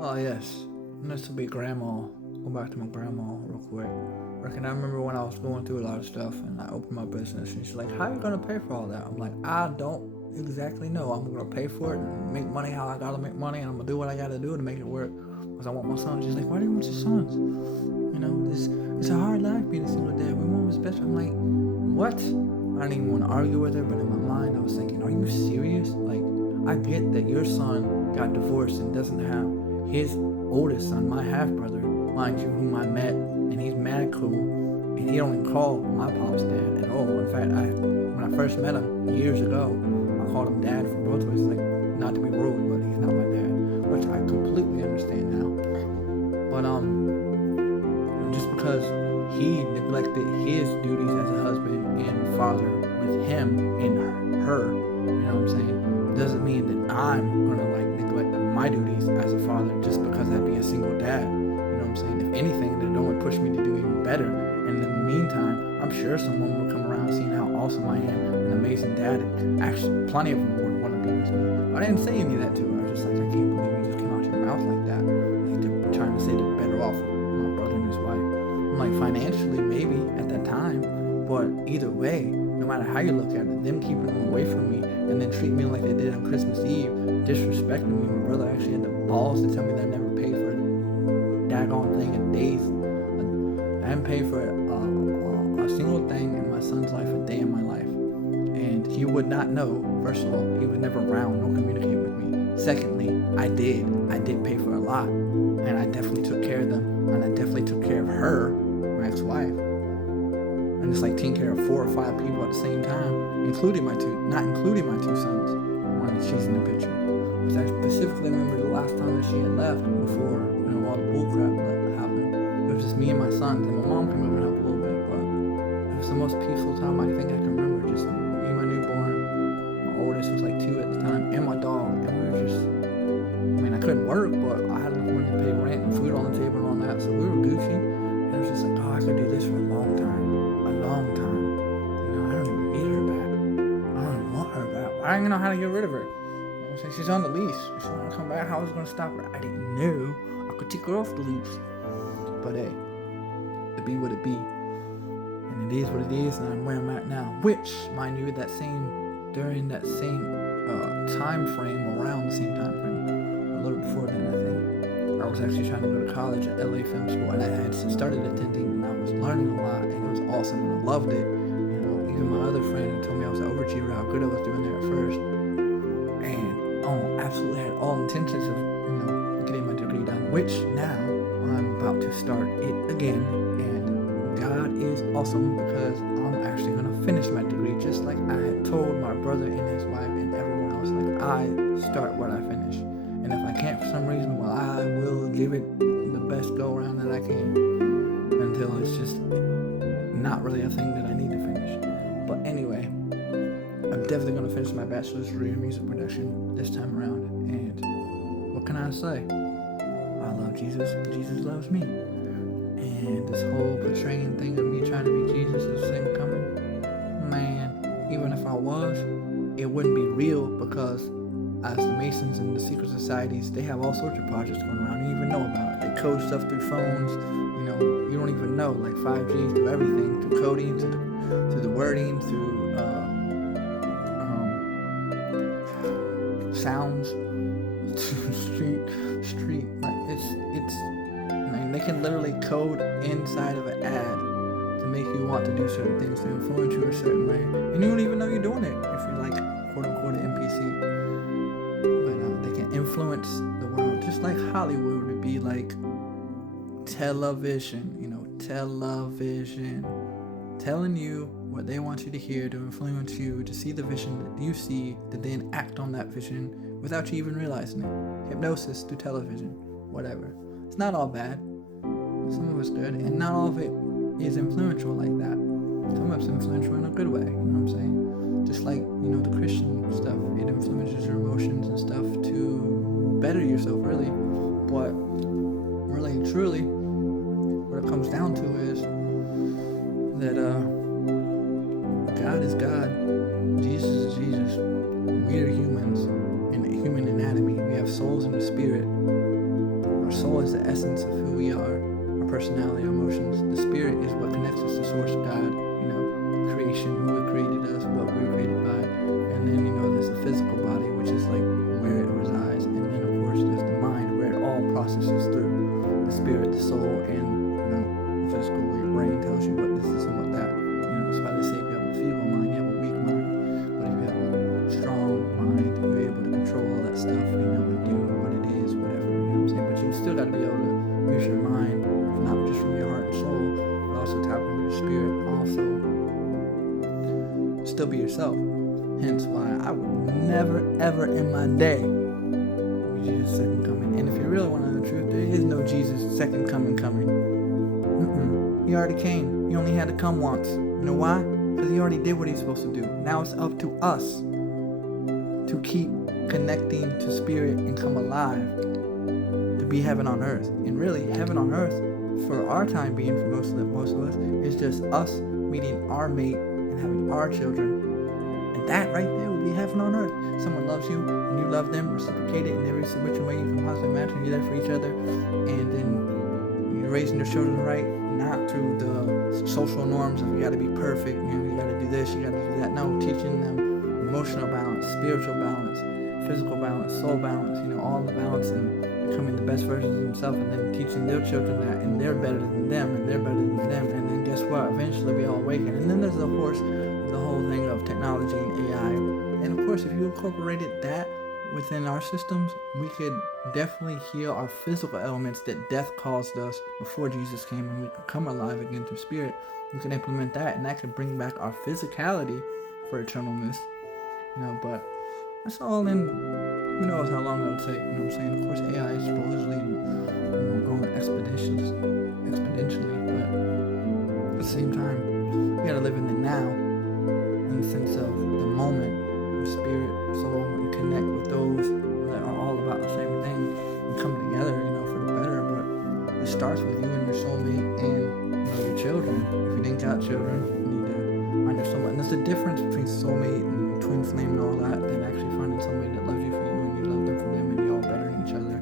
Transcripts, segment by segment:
Oh yes, and this will be grandma. Go back to my grandma real quick. Reckon I remember when I was going through a lot of stuff and I opened my business and she's like, "How you gonna pay for all that?" I'm like, "I don't exactly know. I'm gonna pay for it and make money how I gotta make money, and I'm gonna do what I gotta do to make it work because I want my sons." She's like, "Why do you want your sons? You know, it's a hard life being a single dad. We want what's best." I'm like, "What?" I didn't even want to argue with her, but in my mind I was thinking, "Are you serious? Like, I get that your son got divorced and doesn't have his oldest son, my half brother, mind you, whom I met, and he's mad cool, and he don't even call my pops dad at all. In fact, when I first met him years ago, I called him dad for both of us. Like, not to be rude, but he's not my dad, which I completely understand now. But just because he neglected his duties as a husband and father with him and her, you know what I'm saying, doesn't mean that I'm gonna like neglect my duties as a father just because I'd be a single dad. You know what I'm saying? If anything, that only push me to do even better. And in the meantime, I'm sure someone will come around seeing how awesome I am, an amazing dad, and actually plenty of them would want to be with me. But I didn't say any of that to her. I was just like, I can't believe you just came out your mouth like that. Like they're trying to say they're better off my brother and his wife. I'm like, financially, maybe at that time, but either way, no matter how you look at it, them keeping them away from me and then treating me like they did on Christmas Eve, disrespecting me. My brother actually had the balls to tell me that I never paid for a daggone thing in days. I haven't paid for a single thing in my son's life a day in my life. And he would not know. First of all, he was never around nor communicate with me. Secondly, I did. I did pay for a lot. And I definitely took care of them. And I definitely took care of her, my ex-wife. And it's like taking care of 4 or 5 people at the same time, not including my 2 sons, when she's in the picture. Because I specifically remember the last time that she had left before, all the bullcrap happened. It was just me and my sons, and my mom came over and helped a little bit, but it was the most peaceful time I think I can remember. Just me and my newborn. My oldest was like 2 at the time, and my dog, and we were just, I couldn't work, but I had enough money to pay rent and food on the table and all that, so we were Gucci. And it was just like, oh, I could do this for a long time. I don't even need her back. I don't even want her back. I don't even know how to get rid of her. She's on the leash. If she want to come back, how was I going to stop her? I didn't know. I could take her off the leash. But hey, it be what it be. And it is what it is, and I'm where I'm at now. Which, mind you, during that same time frame, around the same time frame, a little before then, I think, I was actually trying to go to college at LA Film School, and I had started attending, and I was learning a lot, and it was awesome, and I loved it. Even my other friend told me I was an overachiever, how good I was doing there at first. And absolutely had all intentions of, getting my degree done, which now I'm about to start it again. And God is awesome because I'm actually going to finish my degree just like I had told my brother and his wife and everyone else. Like, I start what I finish. And if I can't for some reason, well, I will give it the best go around that I can until it's just not really a thing that I need to finish. But anyway, I'm definitely going to finish my bachelor's degree in music production this time around. And what can I say? I love Jesus, and Jesus loves me. And this whole portraying thing of me trying to be Jesus as a second coming, man, even if I was, it wouldn't be real because as the Masons and the secret societies, they have all sorts of projects going around you don't even know about it. They code stuff through phones, you don't even know, like 5G, through everything, through coding, through the wording, through sounds, street, like they can literally code inside of an ad to make you want to do certain things, to influence you a certain way, and you don't even know you're doing it if you're like quote unquote an NPC. But they can influence the world just like Hollywood would be like television, telling you what they want you to hear to influence you to see the vision that you see, to then act on that vision without you even realizing it. Hypnosis through television, whatever. It's not all bad. Some of it's good, and not all of it is influential like that. Some of it's influential in a good way, you know what I'm saying? Just like, the Christian stuff, it influences your emotions and stuff to better yourself, really. But really and truly, what it comes down to is that God is God, Jesus is Jesus. We are humans in the human anatomy. We have souls in the spirit. Our soul is the essence of who we are, our personality, our emotions. The spirit is what connects us to source God, creation, who created us, what we were created by. And then, there's the physical body, which is like where it resides. And then, of course, there's the mind, where it all processes through. The spirit, the soul, and, the physical, where your brain tells you what this is and what that. That's why they say if you have a feeble mind, you have a weak mind. But if you have a strong mind, you're able to control all that stuff, and do what it is, whatever, what I'm saying? But you still got to be able to use your mind, not just from your heart and soul, but also tap into your spirit, also still be yourself. Hence why I would never, ever in my day be Jesus' second coming. And if you really want to know the truth, there is no Jesus' second coming. He already came. He only had to come once. You know why? Because he already did what he's supposed to do. Now it's up to us to keep connecting to spirit and come alive, to be heaven on earth. And really, heaven on earth, for our time being, for most of us, is just us meeting our mate and having our children. And that right there will be heaven on earth. Someone loves you and you love them, reciprocate it in every which way you can possibly imagine. You're there for each other, and then you're raising your children right, not through the social norms of you got to be perfect, you got to do this, you got to do that. No, teaching them emotional balance, spiritual balance, physical balance, soul balance, all the balance, and becoming the best versions of themselves, and then teaching their children that, and they're better than them, and they're better than them, and then guess what? Eventually we all awaken. And then there's the whole thing of technology and AI. And of course, if you incorporated that within our systems, we could definitely heal our physical elements that death caused us before Jesus came, and we could come alive again through spirit. We can implement that, and that could bring back our physicality for eternalness. But that's all in, who knows how long it'll take, what I'm saying? Of course, AI is supposedly growing exponentially, but at the same time, we gotta live in the now, in the sense of the moment, with spirit, soul, and connect with those that are all about the same thing, and come together, for the better. But it starts with you and your soulmate and your children. If you didn't got children, you need to find your soulmate. And there's a difference between soulmate and twin flame and all that, than actually finding somebody that loves you for you and you love them for them, and you're all bettering each other,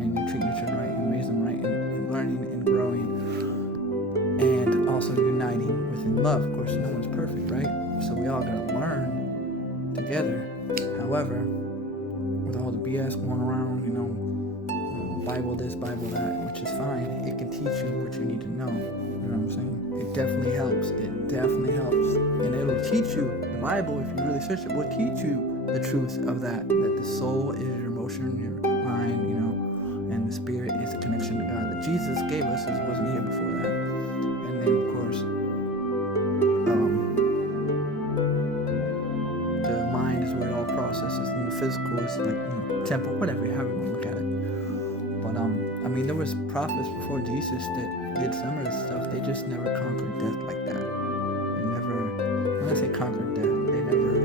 and you treat each other right and raise them right, and learning and growing, and also uniting within love. Of course, no one's perfect, right? So we all gotta learn together. However, with all the BS going around, Bible this, Bible that, which is fine, it can teach you what you need to know. You know what I'm saying? It definitely helps. And it'll teach you, the Bible, if you really search it, will teach you the truth of that the soul is your emotion, your mind, and the spirit is the connection to God that Jesus gave us, as wasn't here before that. And then, of course, the mind is where it all processes, and the physical is like, temple, whatever, however you look at it. But there was prophets before Jesus that did some of this stuff. They just never conquered death like that. They never, when I say conquered death, they never,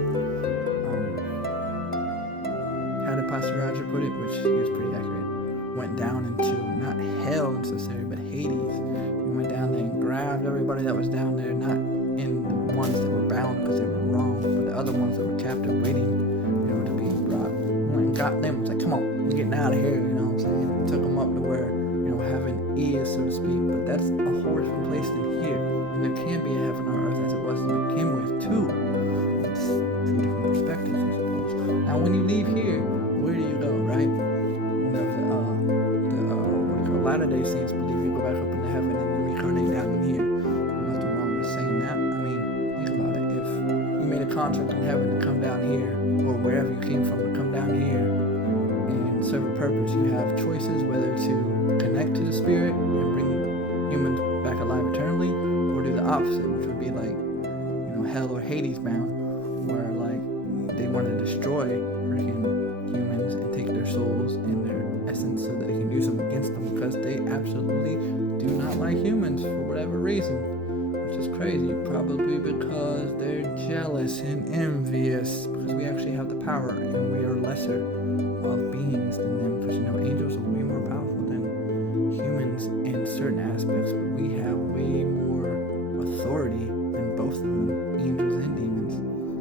how did Pastor Roger put it, which he was pretty accurate, went down into, not hell necessarily, but Hades. He went down there and grabbed everybody that was down there, not in the ones that were bound because they were wrong, but the other ones that were captive waiting, to be brought. He went and got them. It's like, come on, we're getting out of here, saying? Took them up to where, heaven is, so to speak. But that's a whole different place than here. And there can be a heaven on earth as it was to begin with, too. It's two different perspectives, I suppose. Now, when you leave here, where do you go, right? The Latter-day Saints believe you go back up into heaven and then reincarnate down in here. Nothing wrong with saying that. Think about it. If you made a contract in heaven to come down here, or wherever you came from to come down here, and serve a purpose, you have choices whether to connect to the spirit and bring humans back alive eternally, or do the opposite, which would be like, hell or Hades bound, where they want to destroy freaking humans and take their souls and their essence so that they can use them against them, because they absolutely do not like humans for whatever reason, which is crazy. Probably because they're jealous and envious, because we actually have the power and we are lesser of beings than them, because angels are way more powerful than humans in certain aspects, but we have way more authority than both of them, angels and demons,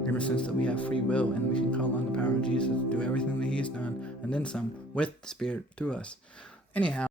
ever since that we have free will and we can call on the power of Jesus to do everything that he's done and then some with the spirit through us. Anyhow,